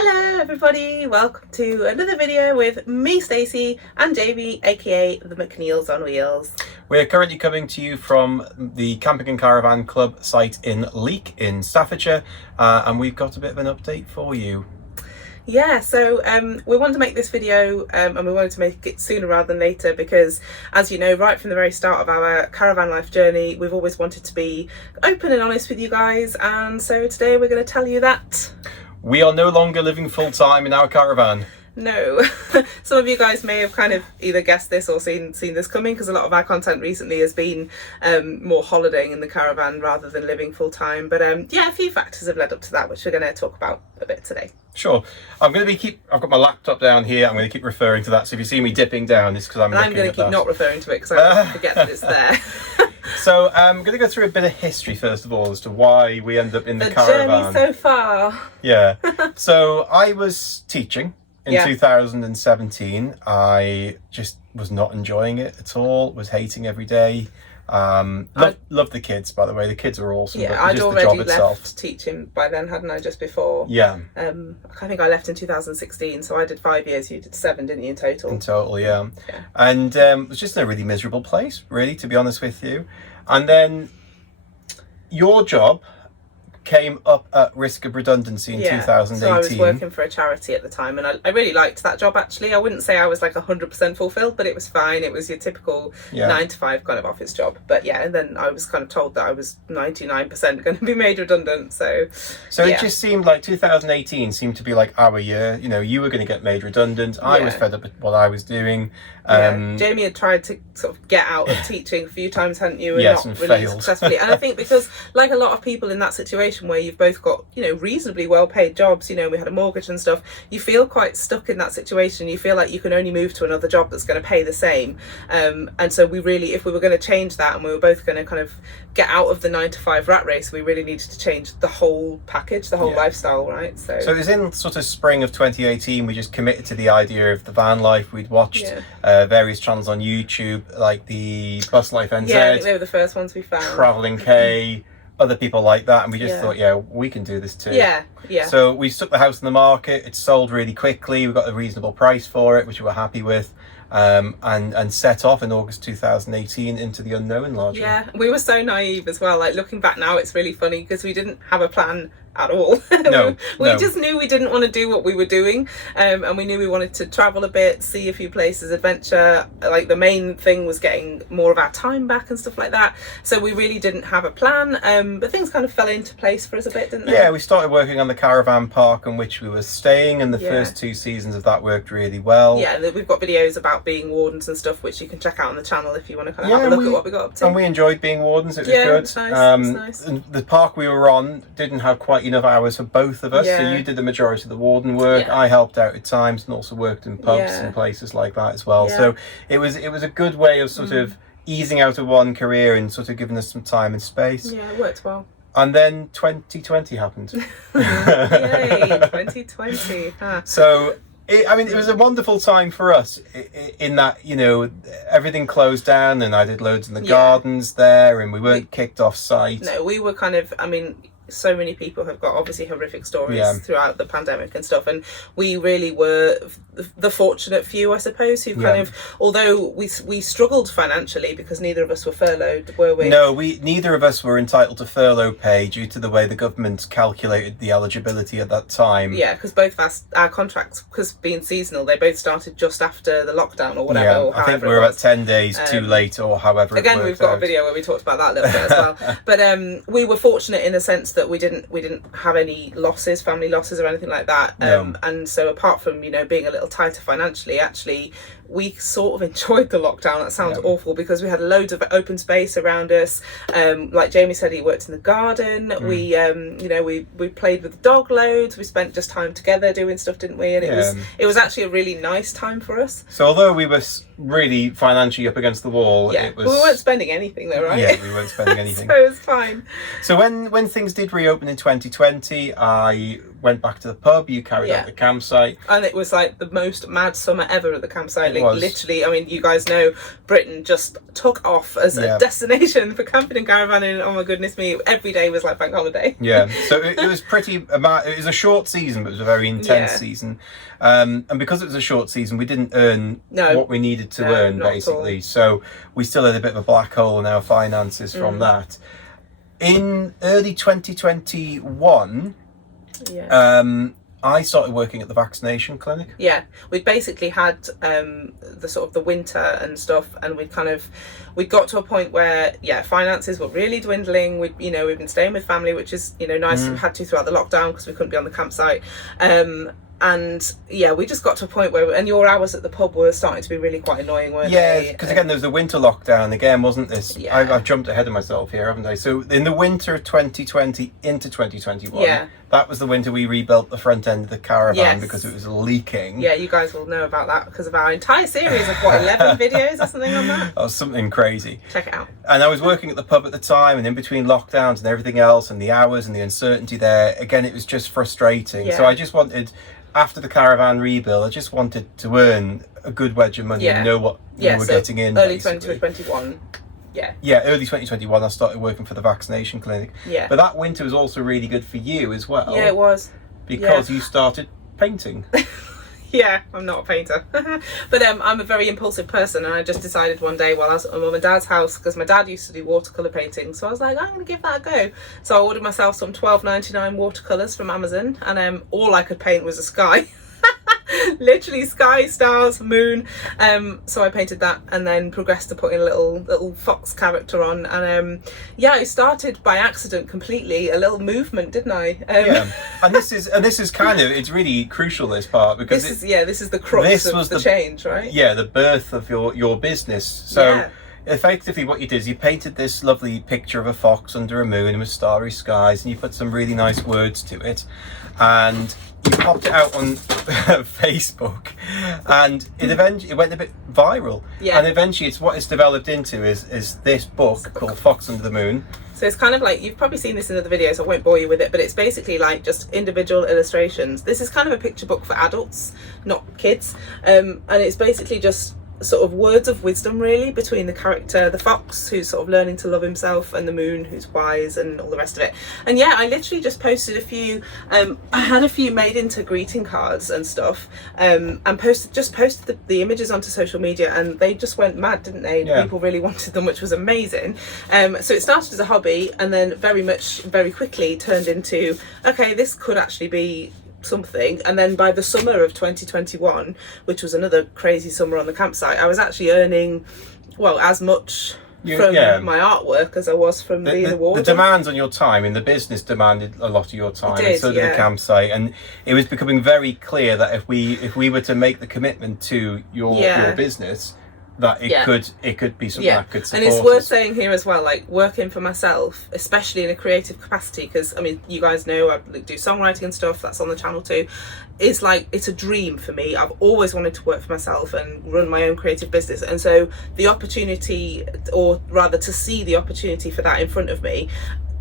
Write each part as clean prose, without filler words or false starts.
Hello everybody, welcome to another video with me, Stacey, and Jamie, aka the McNeills on Wheels. We're currently coming to you from the Camping and Caravan Club site in Leek in Staffordshire, and we've got a bit of an update for you. Yeah, so we wanted to make this video and we wanted to make it sooner rather than later because, as you know, right from the very start of our caravan life journey, we've always wanted to be open and honest with you guys, and so today we're going to tell you that we are no longer living full-time in our caravan. No. Some of you guys may have kind of either guessed this or seen this coming, because a lot of our content recently has been more holidaying in the caravan rather than living full-time. But yeah, a few factors have led up to that, which we're going to talk about a bit today. Sure. I've got my laptop down here. I'm going to keep referring to that. So if you see me dipping down, it's because I'm going to keep not referring to it because I forget that it's there. So I'm going to go through a bit of history first of all as to why we ended up in the caravan. Journey so far. Yeah. So I was teaching in 2017. I just was not enjoying it at all. Was hating every day. Loved the kids, by the way. The kids are awesome. Yeah, but I'd just already the job itself. left teaching by then, hadn't I? Just before. Yeah. I think I left in 2016, so I did 5 years. You did 7, didn't you, in total? In total, yeah. And it was just in a really miserable place, really, to be honest with you. And then your job came up at risk of redundancy in 2018. So I was working for a charity at the time, and I really liked that job, actually. I wouldn't say I was like 100% fulfilled, but it was fine. It was your typical 9 to 5 kind of office job. But yeah, and then I was kind of told that I was 99% going to be made redundant. So it just seemed like 2018 seemed to be like our year. You know, you were going to get made redundant. I was fed up with what I was doing. Jamie had tried to sort of get out of teaching a few times, hadn't you? Yes, and and really failed. Successfully. And I think because, like a lot of people in that situation where you've both got, you know, reasonably well-paid jobs, you know, we had a mortgage and stuff, you feel quite stuck in that situation. You feel like you can only move to another job that's going to pay the same. And so we really, if we were going to change that and we were both going to kind of get out of the 9 to 5 rat race, we really needed to change the whole package, the whole lifestyle, right? So it was in sort of spring of 2018, we just committed to the idea of the van life. We'd watched various channels on YouTube, like the Bus Life NZ. Yeah, I think they were the first ones we found. Traveling K, other people like that, and we just thought, we can do this too. Yeah. So we stuck the house in the market. It sold really quickly. We got a reasonable price for it, which we were happy with. And set off in August 2018 into the unknown largely. Yeah, we were so naive as well. Like, looking back now, it's really funny because we didn't have a plan at all. We just knew we didn't want to do what we were doing, and we knew we wanted to travel a bit, see a few places, adventure. Like, the main thing was getting more of our time back and stuff like that. So we really didn't have a plan, but things kind of fell into place for us a bit, didn't they? Yeah, we started working on the caravan park in which we were staying, and the first 2 seasons of that worked really well. Yeah, and we've got videos about being wardens and stuff, which you can check out on the channel if you want to kind of have a look at what we got up to. And we enjoyed being wardens. It was good. It was nice. And the park we were on didn't have quite enough hours for both of us, so you did the majority of the warden work. I helped out at times and also worked in pubs and places like that as well. So it was a good way of sort of easing out of one career and sort of giving us some time and space. Yeah, it worked well. And then 2020 happened. Yay, 2020. So it was a wonderful time for us in that, you know, everything closed down and I did loads in the gardens there, and we weren't kicked off site. No, we were kind of, so many people have got obviously horrific stories throughout the pandemic and stuff, and we really were the fortunate few, I suppose, who kind of, although we struggled financially because neither of us were furloughed, were we? No, neither of us were entitled to furlough pay due to the way the government calculated the eligibility at that time. Yeah, because both of our contracts, because being seasonal, they both started just after the lockdown or whatever. Yeah, or I think we were about 10 days too late, or however. Again, we've got a video where we talked about that a little bit as well. But we were fortunate in the sense that we didn't have any losses, family losses or anything like that. And so apart from, you know, being a little tighter financially, actually we sort of enjoyed the lockdown. That sounds awful, because we had loads of open space around us. Like Jamie said, he worked in the garden. We we played with the dog loads. We spent just time together doing stuff, didn't we? And it was actually a really nice time for us. So although we were really financially up against the wall, we weren't spending anything though, right? Yeah, we weren't spending anything. So it was fine. So when things did reopen in 2020, I went back to the pub, you carried out the campsite. And it was like the most mad summer ever at the campsite. Like, literally, I mean, you guys know Britain just took off as a destination for camping and caravanning. Oh my goodness me, every day was like bank holiday. Yeah, so it was it was a short season, but it was a very intense season. And because it was a short season, we didn't earn what we needed to earn, basically. So we still had a bit of a black hole in our finances from that. In early 2021, I started working at the vaccination clinic. Yeah, we'd basically had the sort of the winter and stuff, and we'd got to a point where finances were really dwindling. We've been staying with family, which is nice. We had to throughout the lockdown because we couldn't be on the campsite. And we just got to a point where, and your hours at the pub were starting to be really quite annoying, weren't they? Yeah, because again, there was a winter lockdown again, wasn't this? I've jumped ahead of myself here, haven't I? So in the winter of 2020 into 2021, that was the winter we rebuilt the front end of the caravan because it was leaking. Yeah, you guys will know about that because of our entire series of 11 videos or something on that? That was something crazy. Check it out. And I was working at the pub at the time, and in between lockdowns and everything else, and the hours and the uncertainty there, again, it was just frustrating. So I just wanted, after the caravan rebuild, I just wanted to earn a good wedge of money and know what we were getting in. Early 2021. Early 2021 I started working for the vaccination clinic. But that winter was also really good for you as well. Yeah, it was. Because you started painting. I'm not a painter. But I'm a very impulsive person, and I just decided one day while I was at my mum and dad's house, because my dad used to do watercolour painting, so I was like, I'm going to give that a go. So I ordered myself some $12.99 watercolours from Amazon, and all I could paint was a sky. Literally sky, stars, moon. So I painted that, and then progressed to putting a little fox character on, and I started by accident completely a little movement, didn't I? And this is kind of, it's really crucial, this part, because this is the crux of the change, right? The birth of your business. So effectively what you did is you painted this lovely picture of a fox under a moon with starry skies, and you put some really nice words to it, and you popped it out on Facebook, and it went a bit viral. And eventually what it's developed into is this book called Fox Under the Moon. So it's kind of like, you've probably seen this in other videos, I won't bore you with it, but it's basically like just individual illustrations. This is kind of a picture book for adults, not kids, and it's basically just sort of words of wisdom, really, between the character, the fox, who's sort of learning to love himself, and the moon, who's wise, and all the rest of it. And I literally just posted a few, I had a few made into greeting cards and stuff, and posted the images onto social media, and they just went mad, didn't they? People really wanted them, which was amazing. So it started as a hobby, and then very quickly turned into, okay, this could actually be something. And then by the summer of 2021, which was another crazy summer on the campsite, I was actually earning as much from my artwork as I was from being a warden. The demands on your time in the business demanded a lot of your time, and so did the campsite, and it was becoming very clear that if we were to make the commitment to your business, that it could be something that could support. And it's worth saying here as well, like, working for myself, especially in a creative capacity, because I mean, you guys know I do songwriting and stuff, that's on the channel too. It's like, it's a dream for me. I've always wanted to work for myself and run my own creative business, and so the opportunity, or rather to see the opportunity for that in front of me,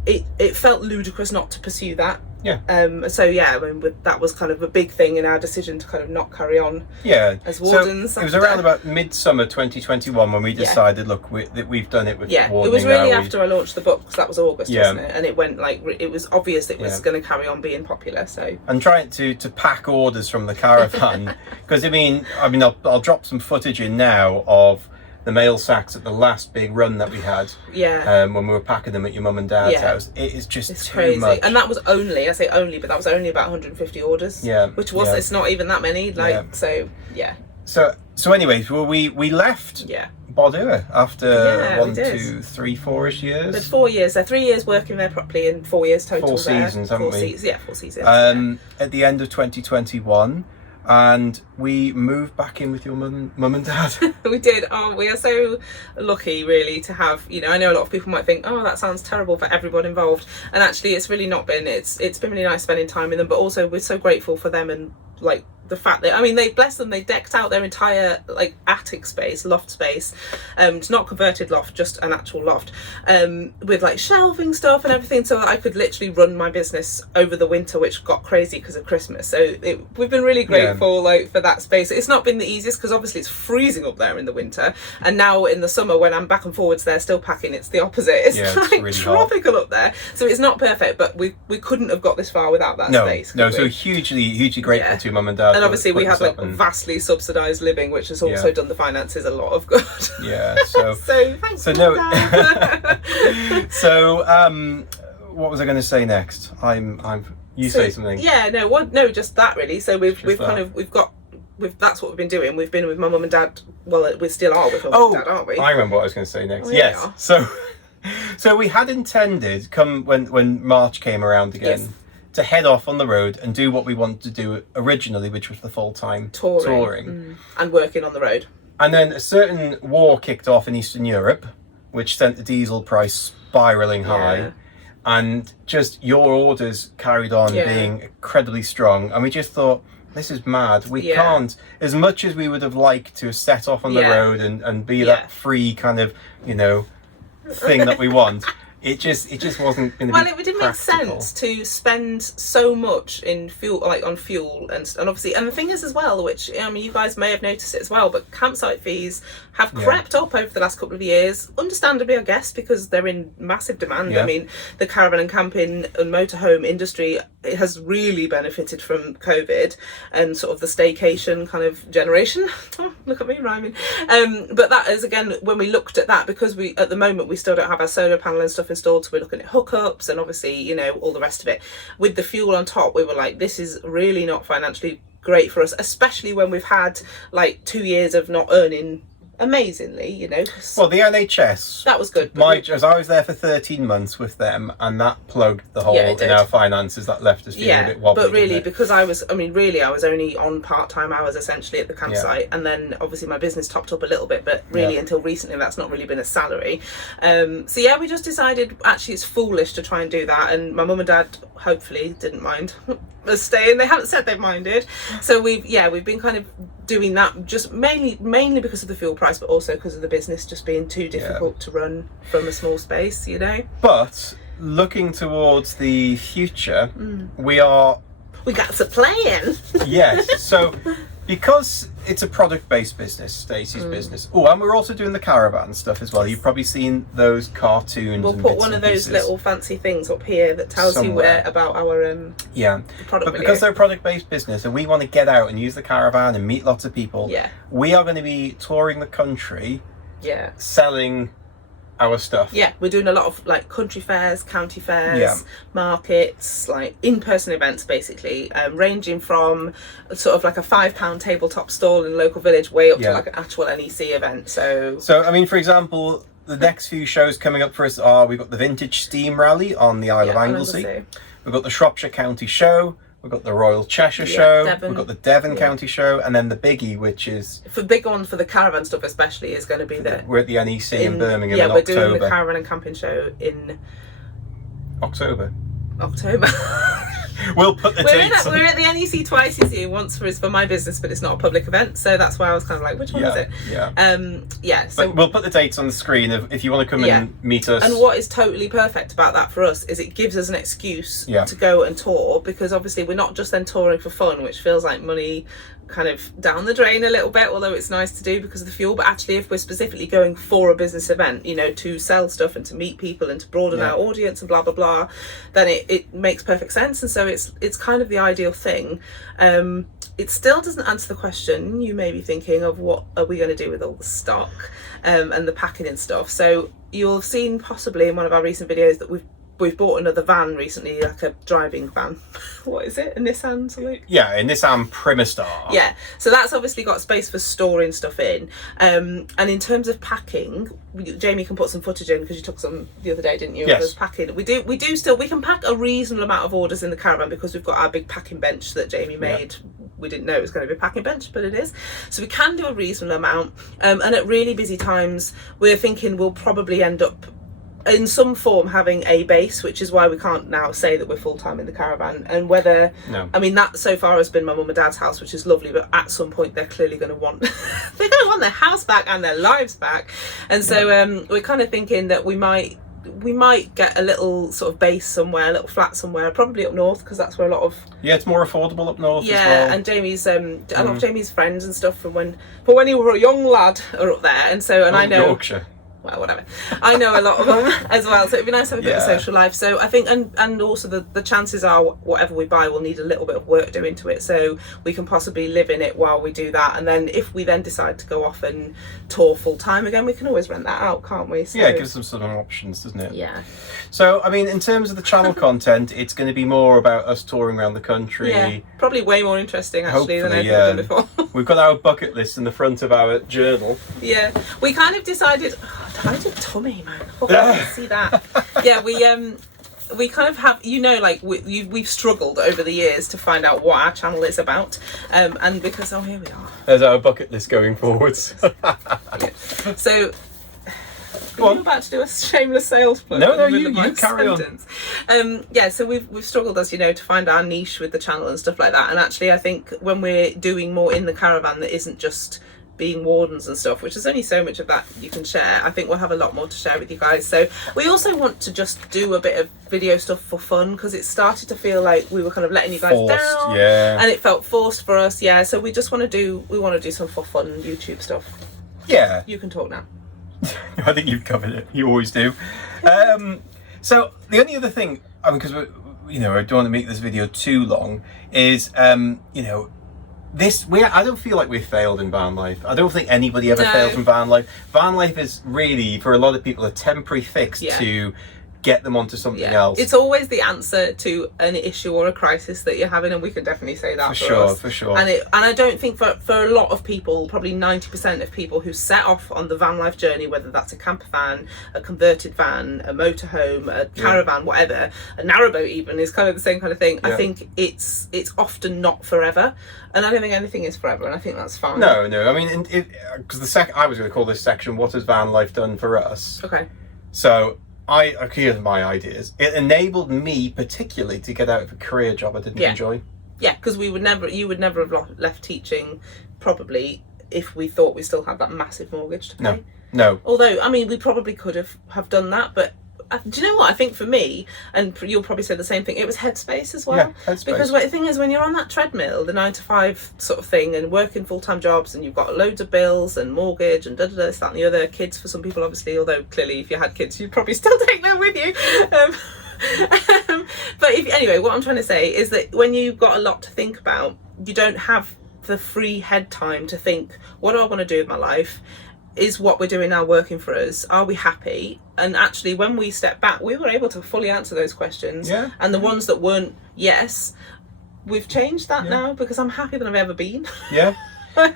it felt ludicrous not to pursue that. I mean, that was kind of a big thing in our decision to kind of not carry on as wardens. So it was around about midsummer 2021 when we decided, look, we've done it with wardening. It was really after I launched the book, because that was August, wasn't it? And it went like, it was obvious it was going to carry on being popular. So, and trying to pack orders from the caravan, because I mean I'll drop some footage in now of the mail sacks at the last big run that we had, when we were packing them at your mum and dad's house. It is just too crazy. much. And that was only, I say only, but that was only about 150 orders. Which was, it's not even that many. So anyways, we left Bordua after 1, 2, 3, 4-ish years. But 4 years. So 3 years working there properly, and 4 years total. 4 seasons, haven't we? 4 seasons. At the end of 2021. And we moved back in with your mum and dad. We did. Oh, we are so lucky, really, to have, I know a lot of people might think, oh, that sounds terrible for everyone involved. And actually, it's really not been. It's been really nice spending time with them, but also we're so grateful for them and like the fact that, I mean, they, bless them, they decked out their entire like attic space, loft space, it's not converted loft, just an actual loft, with like shelving stuff and everything, so that I could literally run my business over the winter, which got crazy because of Christmas. So we've been really grateful like for that space. It's not been the easiest because obviously it's freezing up there in the winter, and now in the summer when I'm back and forwards there still packing, it's the opposite. It's like really tropical hot up there, so it's not perfect, but we couldn't have got this far without that space. So hugely grateful to Mum and Dad. And obviously we have like vastly subsidised living, which has also done the finances a lot of good. So thanks. So what was I going to say next? Say something. Just that really. So we've that's what we've been doing. We've been with my mum and dad. Well, we still are with mum and dad, aren't we? I remember what I was going to say next. Yes. So we had intended, come when March came around again, to head off on the road and do what we wanted to do originally, which was the full-time touring. And working on the road. And then a certain war kicked off in Eastern Europe, which sent the diesel price spiralling high, and just your orders carried on being incredibly strong, and we just thought, this is mad. We can't, as much as we would have liked to set off on the road and be that free kind of, thing that we want. It just wasn't going to be it didn't make sense to spend so much in fuel, like on fuel, and obviously, and the thing is as well, which I mean, you guys may have noticed it as well, but campsite fees have crept up over the last couple of years, understandably, I guess, because they're in massive demand. I mean, the caravan and camping and motorhome industry, it has really benefited from COVID and sort of the staycation kind of generation. Oh, look at me rhyming. But that is, again, when we looked at that, because we at the moment we still don't have our solar panel and stuff installed, so we're looking at hookups and obviously all the rest of it. With the fuel on top, we were like, this is really not financially great for us, especially when we've had like 2 years of not earning amazingly, Well, the NHS, that was good. As I was there for 13 months with them, and that plugged the hole in our finances. That left us feeling a bit wobbly. But really, because I was only on part-time hours essentially at the campsite, and then obviously my business topped up a little bit, but really until recently that's not really been a salary. We just decided actually it's foolish to try and do that, and my mum and dad hopefully didn't mind us staying. They haven't said they've minded, so we've been kind of doing that just mainly because of the fuel price, but also because of the business just being too difficult to run from a small space, But looking towards the future, we got a plan. Yes. So because it's a product-based business, Stacey's business. Oh, and we're also doing the caravan stuff as well. You've probably seen those cartoons. We'll put one of those little fancy things up here that tells you about our product. But because they're a product-based business and we want to get out and use the caravan and meet lots of people, we are going to be touring the country, selling our stuff. We're doing a lot of like country fairs, county fairs, markets, like in-person events basically, ranging from sort of like a £5 tabletop stall in a local village way up to like an actual NEC event. So I mean, for example, the next few shows coming up for us are, we've got the Vintage Steam Rally on the Isle of Anglesey, we've got the Shropshire County Show, we've got the Royal Cheshire Show, Devon. We've got the Devon County Show, and then the biggie, which is... The big one for the caravan stuff especially is going to be we're at the NEC in Birmingham in October. Yeah, we're doing the caravan and camping show in... October. We'll put the dates on. We're at the NEC twice, you see. Once for my business, but it's not a public event, so that's why I was kind of like, which one is it? So but we'll put the dates on the screen if you want to come and meet us. And what is totally perfect about that for us is it gives us an excuse to go and tour, because obviously we're not just then touring for fun, which feels like money kind of down the drain a little bit, although it's nice to do because of the fuel. But actually, if we're specifically going for a business event, to sell stuff and to meet people and to broaden our audience and blah blah blah, then it makes perfect sense. And so it's kind of the ideal thing. It still doesn't answer the question you may be thinking of, what are we going to do with all the stock and the packing and stuff. So you'll have seen possibly in one of our recent videos that we've bought another van recently, like a driving van. What is it? A Nissan something? Yeah, a Nissan Primastar. Yeah, so that's obviously got space for storing stuff in. And in terms of packing, Jamie can put some footage in because you took some the other day, didn't you? Yes. Of us packing. We can pack a reasonable amount of orders in the caravan because we've got our big packing bench that Jamie made. We didn't know it was going to be a packing bench, but it is. So we can do a reasonable amount. And at really busy times, we're thinking we'll probably end up in some form having a base, which is why we can't now say that we're full-time in the caravan. And whether, I mean, that so far has been my mum and dad's house, which is lovely, but at some point they're clearly going to want they're going to want their house back and their lives back. And so we're kind of thinking that we might get a little sort of base somewhere, a little flat somewhere, probably up north, because that's where a lot of it's more affordable up north. Yeah, as well. and Jamie's a lot of Jamie's friends and stuff from when he was a young lad are up there, and so I know Yorkshire. Well, whatever. I know a lot of them as well, so it'd be nice to have a bit of social life. So I think, and also the chances are whatever we buy will need a little bit of work doing to it, so we can possibly live in it while we do that. And then if we then decide to go off and tour full time again, we can always rent that out, can't we? So, yeah, it gives them some options, doesn't it? Yeah. So, I mean, in terms of the channel content, it's going to be more about us touring around the country. Yeah, probably way more interesting actually than anything we've done before. We've got our bucket list in the front of our journal. Yeah, we kind of decided. I did tummy, man. Oh, I see that. Yeah, we kind of have, like we've struggled over the years to find out what our channel is about, and because here we are. There's our bucket list going forwards. So. Are you about to do a shameless sales plug? No, you carry on. So we've struggled, as you know, to find our niche with the channel and stuff like that. And actually, I think when we're doing more in the caravan that isn't just being wardens and stuff, which there's only so much of that you can share, I think we'll have a lot more to share with you guys. So we also want to just do a bit of video stuff for fun, because it started to feel like we were kind of letting you guys down, and it felt forced for us. So we just want to do some for fun YouTube stuff. Yeah, you can talk now. I think you've covered it. You always do. So the only other thing, I mean, because I don't want to make this video too long, is I don't feel like we've failed in van life. I don't think anybody ever fails in van life. Van life is really, for a lot of people, a temporary fix to get them onto something else. It's always the answer to an issue or a crisis that you're having, and we can definitely say that for us. For sure. And I don't think for a lot of people, probably 90% of people who set off on the van life journey, whether that's a camper van, a converted van, a motorhome, a caravan, whatever, a narrowboat even, is kind of the same kind of thing. I think it's often not forever, and I don't think anything is forever, and I think that's fine. No, I mean, because I was going to call this section "What has van life done for us?" Okay. So. Here's my ideas. It enabled me particularly to get out of a career job I didn't enjoy. Yeah, because you would never have left teaching, probably, if we thought we still had that massive mortgage to pay. No. Although, I mean, we probably could have done that, but do you know what? I think for me, and you'll probably say the same thing, it was headspace as well. Yeah, headspace. Because the thing is, when you're on that treadmill, the 9 to 5 sort of thing, and working full-time jobs, and you've got loads of bills and mortgage and this, that and the other, kids for some people obviously, although clearly if you had kids you'd probably still take them with you. But anyway, what I'm trying to say is that when you've got a lot to think about, you don't have the free head time to think, what do I want to do with my life? Is what we're doing now working for us? Are we happy? And actually, when we step back, we were able to fully answer those questions. Yeah. And the ones that weren't yes, we've changed that now, because I'm happier than I've ever been. Yeah.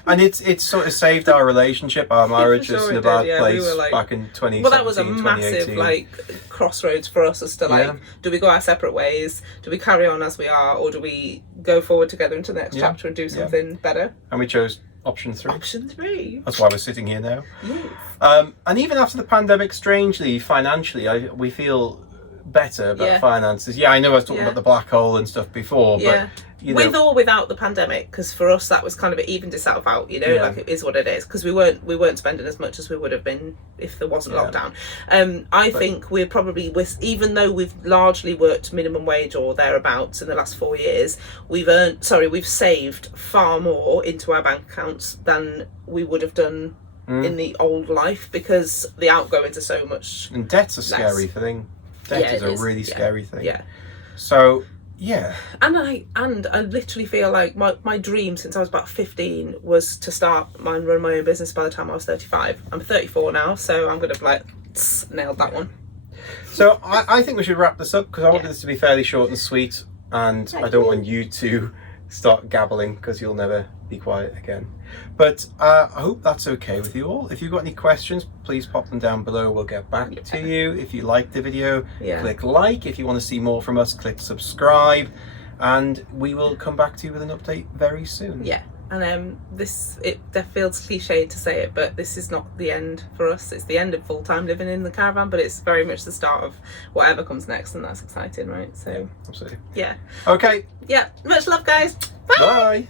And it's sort of saved our relationship, our marriage is in a bad place back in 2017, well, that was a massive crossroads for us as to do we go our separate ways? Do we carry on as we are? Or do we go forward together into the next chapter and do something better? And we chose Option 3. Option 3. That's why we're sitting here now. Yes. And even after the pandemic, strangely, financially, we feel better about finances. Yeah, I know I was talking about the black hole and stuff before, but with or without the pandemic, because for us that was kind of, it evened itself out, like it is what it is, because we weren't spending as much as we would have been if there wasn't lockdown. I think we're probably, even though we've largely worked minimum wage or thereabouts in the last 4 years, we've saved far more into our bank accounts than we would have done in the old life, because the outgoings are so much and debt's a scary thing. Debt is a really scary thing. Yeah. So yeah. And I literally feel like my dream since I was about 15 was to run my own business by the time I was 35. I'm 34 now, so I'm going to nailed that one. So I think we should wrap this up, because I wanted this to be fairly short and sweet, and I don't want you to start gabbling, because you'll never be quiet again. But I hope that's okay with you all. If you've got any questions, please pop them down below. We'll get back to you. If you liked the video, click like. If you want to see more from us, click subscribe, and we will come back to you with an update very soon. Yeah. And it feels cliched to say it, but this is not the end for us. It's the end of full-time living in the caravan, but it's very much the start of whatever comes next, and that's exciting, right? So absolutely. Yeah. Okay. Yeah. Much love, guys. Bye. Bye.